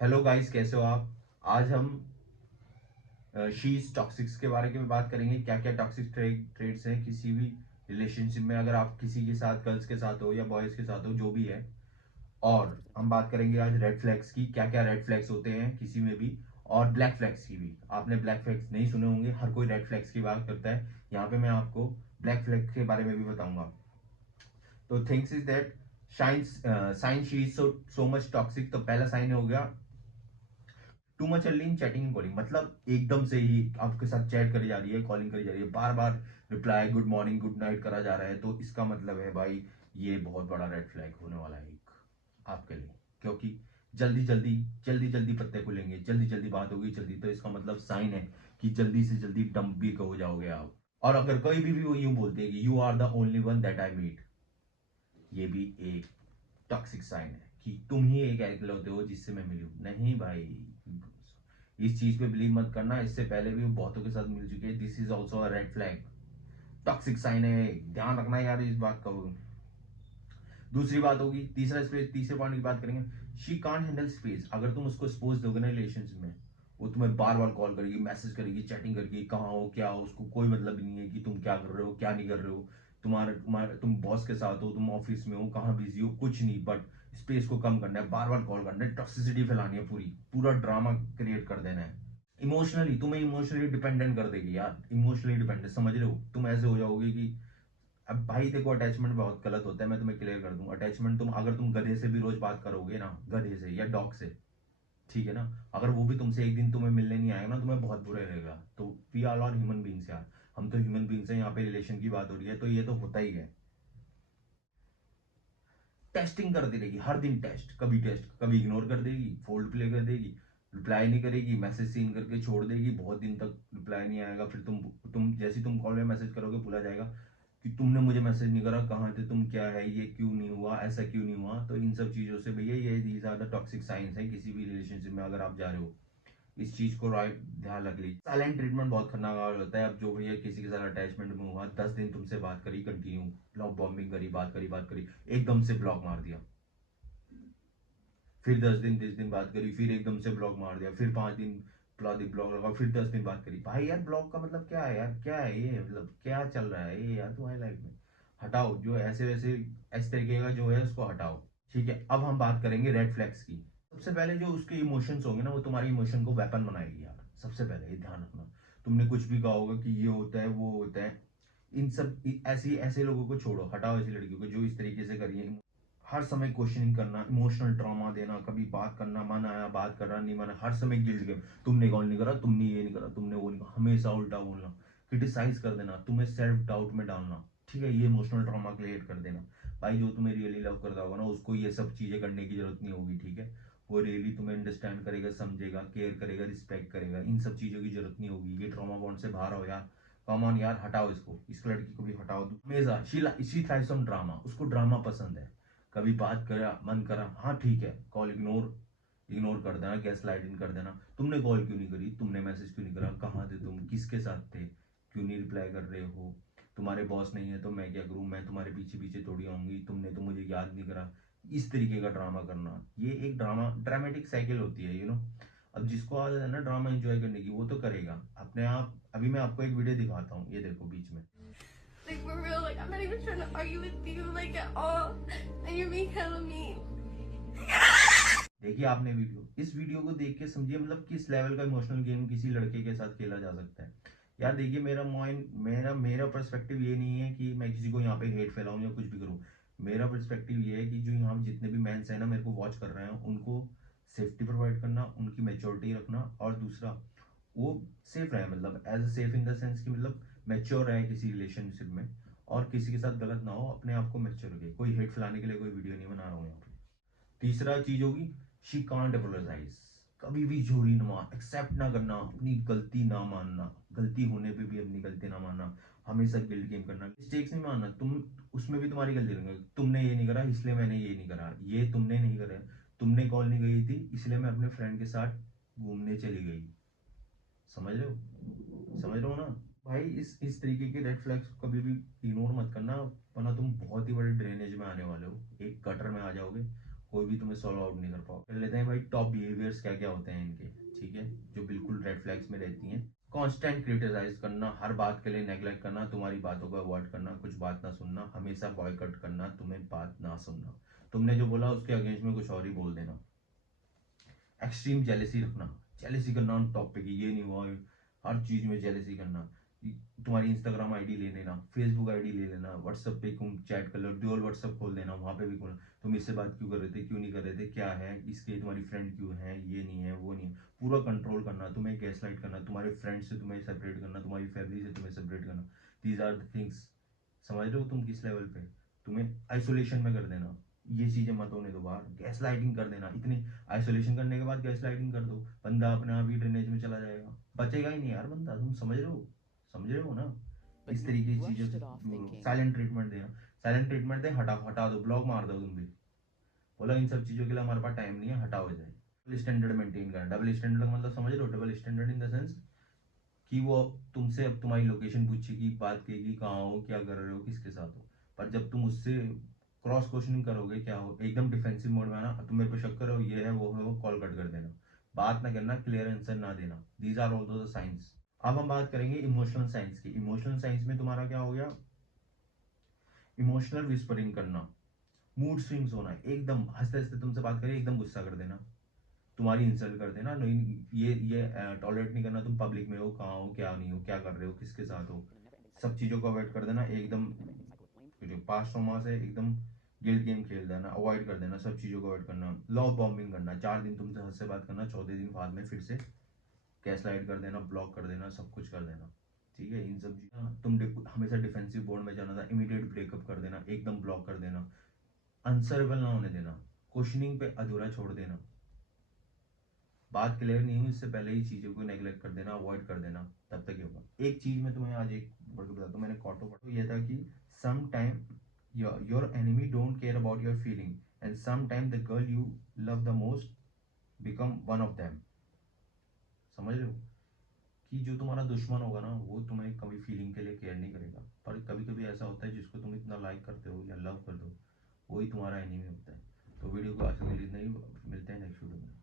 Hello guys, कैसे हो आप। आज हम शीज टॉक्सिक्स के बारे में बात करेंगे। क्या क्या टॉक्सिक ट्रेड्स हैं किसी भी रिलेशनशिप में, अगर आप किसी के साथ, गर्ल्स के साथ हो या बॉयज के साथ हो, जो भी है। और हम बात करेंगे आज रेड फ्लैग्स की, क्या क्या रेड फ्लैग्स होते हैं किसी में भी, और ब्लैक फ्लैग्स की भी। आपने ब्लैक फ्लैग्स नहीं सुने होंगे, हर कोई रेड फ्लैग्स की बात करता है। यहाँ पे मैं आपको ब्लैक फ्लैग के बारे में भी बताऊंगा। तो things is that sign she is so much toxic. तो पहला साइन हो गया too much early in chatting and calling. मतलब एकदम से ही आपके साथ चैट करी जा रही है, कॉलिंग करी जा रही है, बार बार reply good morning good night करा जा रहा है। तो इसका मतलब है भाई, ये बहुत बड़ा रेड फ्लैग होने वाला है एक आपके लिए। क्योंकि जल्दी जल्दी पत्ते खुलेंगे, जल्दी जल्दी बात होगी जल्दी, तो इसका मतलब साइन है कि जल्दी से जल्दी डंप भी हो जाओगे आप। और अगर कोई भी वो यूं बोलते हैं कि you are the only one that I meet, ये भी एक टॉक्सिक साइन है कि तुम ही एक एकलौते हो जिससे मैं मिली हूं। नहीं भाई, इस चीज पे बिलीव मत करना। इससे पहले भी वो बहुतों के साथ मिल चुके हैं। This is also a red flag, toxic sign है, ध्यान रखना यार इस बात का। दूसरी बात होगी, तीसरा स्पेस, तीसरे पॉइंट की बात करेंगे। She can't handle space. अगर तुम उसको स्पेस दोगे ना रिलेशनशिप में, वो तुम्हें बार बार कॉल करेगी, मैसेज करेगी, चैटिंग करेगी, कहाँ हो क्या हो, उसको कोई मतलब ही नहीं है कि तुम क्या कर रहे हो क्या नहीं कर रहे हो। तुम्हारे तुम बॉस के साथ हो, तुम ऑफिस में हो, कहाँ बिजी हो, कुछ नहीं, बट स्पेस को कम करना है, बार बार कॉल करना है, टॉक्सिसिटी फैलानी है, पूरा ड्रामा क्रिएट कर देना है। इमोशनली तुम्हें इमोशनली डिपेंडेंट कर देगी यार, इमोशनली डिपेंडेंट, समझ रहे हो। तुम ऐसे हो जाओगे कि अब भाई देखो, अटैचमेंट बहुत गलत होता है, मैं तुम्हें क्लियर कर दूं। अटैचमेंट, अगर तुम गधे से भी रोज बात करोगे ना, गधे से या डॉग से, ठीक है ना, अगर वो भी तुमसे एक दिन तुम्हें मिलने नहीं आएगा ना, तुम्हें बहुत बुरा लगेगा। तो we are all human beings यार, हम तो ह्यूमन बींग्स हैं, यहाँ पे रिलेशन की बात हो रही है, तो ये तो होता ही है। टेस्टिंग करती रहेगी हर दिन, टेस्ट, कभी इग्नोर कर देगी, फोल्ड प्ले कर देगी, रिप्लाई नहीं करेगी, मैसेज सीन करके छोड़ देगी, बहुत दिन तक रिप्लाई नहीं आएगा। फिर तुम जैसे तुम कॉल में मैसेज करोगे, भूला जाएगा कि तुमने मुझे मैसेज नहीं करा, कहाँ थे तुम, क्या है ये, क्यों नहीं हुआ, ऐसा क्यों नहीं हुआ। तो इन सब चीजों से भैया, ये these are the toxic signs है किसी भी रिलेशनशिप में अगर आप जा रहे हो। इस चीज को राइट ध्यान रख लीजिए। साइलेंट ट्रीटमेंट बहुत खतरनाक होता है। अब जो भैया किसी के साथ अटैचमेंट में हुआ, 10 दिन तुमसे बात करी कंटिन्यू, लव बॉम्बिंग करी, बात करी, एकदम से ब्लॉक मार दिया। फिर 10 दिन 20 दिन बात करी, फिर एकदम से ब्लॉक मार दिया, फिर 5 दिन ब्लॉक लगा, फिर 10 दिन बात करी। भाई यार, ब्लॉक का मतलब क्या है यार, क्या है ये, मतलब क्या चल रहा है ये यार तुम्हारी लाइफ में। हटाओ जो ऐसे वैसे, इस तरीके का जो है उसको हटाओ। ठीक है, अब हम बात करेंगे रेड फ्लैग्स की। सबसे पहले जो उसके इमोशंस होंगे ना, वो तुम्हारे इमोशन को वेपन बनाएगी यार। सबसे पहले ये ध्यान रखना, तुमने कुछ भी कहा होगा कि ये होता है वो होता है, इन सब ऐसी ऐसे लोगों को छोड़ो, हटाओ ऐसी लड़कियों को जो इस तरीके से करिए। हर समय क्वेश्चनिंग करना, इमोशनल ट्रॉमा देना, कभी बात करना, मन आया बात करना, नहीं मन, हर समय गिल्ट गेम, तुमने कॉल नहीं करा, तुमने ये नहीं करा, तुमने वो नहीं करा, हमेशा उल्टा बोलना, क्रिटिसाइज कर देना, तुम्हें सेल्फ डाउट में डालना। ठीक है, ये इमोशनल ट्रॉमा क्रिएट कर देना। भाई जो तुम्हें रियली लव करता होगा ना, उसको ये सब चीजें करने की जरूरत नहीं होगी। ठीक है, वो रियली तुम्हें अंडरस्टैंड करेगा, समझेगा, केयर करेगा, रिस्पेक्ट करेगा, इन सब चीजों की जरूरत नहीं होगी। ये ट्रॉमा बॉन्ड से बाहर आओ यार। कम ऑन यार, हटाओ इसको, इस लड़की को भी हटाओ। हमेशा शी थ्राइव्स ऑन ड्रामा, उसको ड्रामा पसंद है। कभी बात करा, मन करा, हाँ ठीक है, कॉल इग्नोर, इग्नोर कर देना, गैस लाइटिंग कर देना। तुमने कॉल क्यों नहीं करी, तुमने मैसेज क्यों नहीं करा, कहाँ थे तुम, किसके साथ थे, क्यों नहीं रिप्लाई कर रहे हो, तुम्हारे बॉस नहीं है तो मैं क्या करूं, मैं तुम्हारे पीछे पीछे थोड़ी आऊंगी, तुमने तो मुझे याद नहीं करा। इस तरीके का ड्रामा करना, ये एक ड्रामेटिक साइकिल होती है, अब जिसको आदत है ना ड्रामा एंजॉय करने की, वो तो करेगा अपने आप। अभी मैं आपको एक वीडियो दिखाता हूँ, ये देखो बीच में। Like for real, like I'm not even trying to argue with you like at all, and you're being hella mean. देखिए आपने वीडियो, इस वीडियो को देख के समझिए मतलब किस लेवल का इमोशनल गेम किसी लड़के के साथ खेला जा सकता है। यार देखिए, मेरा माइंड, मेरा पर्सपेक्टिव ये नहीं है कि मैं किसी को यहाँ पे हेट फैलाऊं या कुछ भी करूं। मेरा पर्सपेक्टिव ये है कि जो यहाँ जितने भी मेंस हैं ना, मेरे को वॉच कर रहे हैं, उनको सेफ्टी प्रोवाइड करना, उनकी मेच्योरिटी रखना, और दूसरा वो सेफ रहे, मतलब as safe in the sense कि मतलब मेच्योर रहे किसी रिलेशनशिप में, और किसी के साथ गलत ना हो, अपने आप को मेच्योर रखे। कोई हेट फैलाने के लिए कोई वीडियो नहीं बना रहा हूँ यहाँ पे। तीसरा चीज होगी, शी कांट अपोलोजाइज। कभी भी झूरी ना, एक्सेप्ट ना करना, अपनी गलती ना मानना, गलती होने पे भी अपनी गलती ना मानना, हमेशा गिल्ट गेम करना, मिस्टेक्स नहीं मानना। तुम उसमें भी तुम्हारी गलती रहेंगे, तुमने ये नहीं करा इसलिए मैंने ये नहीं करा, ये तुमने नहीं करा, तुमने कॉल नहीं गई थी इसलिए मैं अपने फ्रेंड के साथ घूमने चली गई। समझ रहे हो, समझ रहे हो ना। भाई इस तरीके के रेड फ्लैग्स को कभी भी इग्नोर मत करना, वरना तुम बहुत ही बड़े ड्रेनेज में आने वाले हो, एक कटर में आ जाओगे, कोई भी तुम्हें सॉल्व आउट नहीं कर पाओ। कर लेते हैं भाई टॉप बिहेवियर्स क्या क्या होते हैं इनके, ठीक है, जो बिल्कुल रेड फ्लैग्स में रहती हैं। कांस्टेंट क्रिटिसाइज करना, हर बात के लिए नेग्लेक्ट करना, तुम्हारी बातों को अवॉइड करना, कुछ बात ना सुनना, हमेशा बॉयकॉट करना, तुम्हें बात ना सुनना, तुमने जो बोला उसके अगेंस्ट में कुछ और ही बोल देना। एक्सट्रीम जेलेसी रखना, जेलेसी करना उन टॉपिक की, ये नहीं हुआ, हर चीज में जेलेसी करना। तुम्हारी इंस्टाग्राम आईडी ले लेना, फेसबुक आईडी ले लेना, व्हाट्सएप पे तुम चैट कर लो, ड्यूअल व्हाट्सएप खोल देना, वहां पे भी खोलना, तुम इससे बात क्यों कर रहे थे, क्यों नहीं कर रहे थे, क्या है इसके, तुम्हारी फ्रेंड क्यों है, ये नहीं है, वो नहीं है, पूरा कंट्रोल करना, तुम्हें गैस लाइट करना, तुम्हारे फ्रेंड से तुम्हें सेपरेट करना, तुम्हारी फैमिली से तुम्हें सेपरेट करना। These are the things. समझ रहे हो तुम किस लेवल पे, तुम्हें आइसोलेशन में कर देना, ये चीजें मत होने दो बाहर, गैस लाइटिंग कर देना, इतनी आइसोलेशन करने के बाद गैस लाइटिंग कर दो, बंदा अपने आप ही ड्रेनेज में चला जाएगा, बचेगा ही नहीं यार बंदा, तुम समझ रहे हो, समझ रहे हो ना। इस तरीके की चीजों से साइलेंट ट्रीटमेंट देना, साइलेंट ट्रीटमेंट दे, हटा हटा दो, ब्लॉक मार दो तुम भी, बोला इन सब चीजों के लिए हमारे पास टाइम नहीं है, हटाओ जाए। डबल स्टैंडर्ड मेंटेन करना, डबल स्टैंडर्ड का मतलब समझ रहे हो, double standard in the sense कि वो तुमसे अब तुम्हारी लोकेशन पूछेगी, बात करेगी, कहाँ हो, क्या कर रहे हो, किसके साथ हो, पर जब तुम उससे क्रॉस क्वेश्चनिंग करोगे, क्या हो, एकदम डिफेंसिव मोड में आना, तुम मेरे पे शक करो, ये है वो है, वो कॉल कट कर देना, बात ना करना, क्लियर आंसर ना देना, these are all the signs. अब हम बात करेंगे इमोशनल साइंस की। इमोशनल साइंस में तुम्हारा क्या हो गया, इमोशनल विस्परिंग करना, मूड स्विंग्स होना, एकदम हंसते हंसते तुमसे बात करें, एकदम गुस्सा कर देना, तुम्हारी इंसल्ट कर देना, नहीं ये टॉलरेट नहीं करना, तुम पब्लिक में हो, कहाँ हो, क्या नहीं हो, क्या कर रहे हो, किसके साथ हो, सब चीज़ों को अवॉइड कर देना एकदम। जो पास्ट ट्रॉमा से एकदम गिल्ट गेम खेल देना, अवॉइड कर देना, सब चीज़ों को अवॉइड करना, लव बॉम्बिंग करना, 4 दिन तुमसे हंस से बात करना, 14 दिन बाद में फिर से कैश लाइट कर देना, ब्लॉक कर देना, सब कुछ कर देना, ठीक है। इन सब तुम हमेशा डिफेंसिव मोड में जाना था, इमीडिएट ब्रेकअप कर देना, एकदम ब्लॉक कर देना, आंसरेबल ना होने देना, क्वेश्चनिंग पे अधूरा छोड़ देना, बात क्लियर नहीं हुई इससे पहले ही चीजों को नेग्लेक्ट कर देना, अवॉइड कर देना, तब तक ही होगा। एक चीज मैं तुम्हें आज एक पढ़ के बताता हूँ, मैंने कॉटो पढ़ा, ये था कि some time your enemy don't care about your feeling, and some time the girl you love the most become one of them. समझ रहे हो कि जो तुम्हारा दुश्मन होगा ना, वो तुम्हें कभी फीलिंग के लिए केयर नहीं करेगा, पर कभी कभी ऐसा होता है जिसको तुम इतना लाइक करते हो या लव करते हो, वही तुम्हारा एनिमी होता है। तो वीडियो को आज के लिए इतना ही, मिलते हैं नेक्स्ट वीडियो में।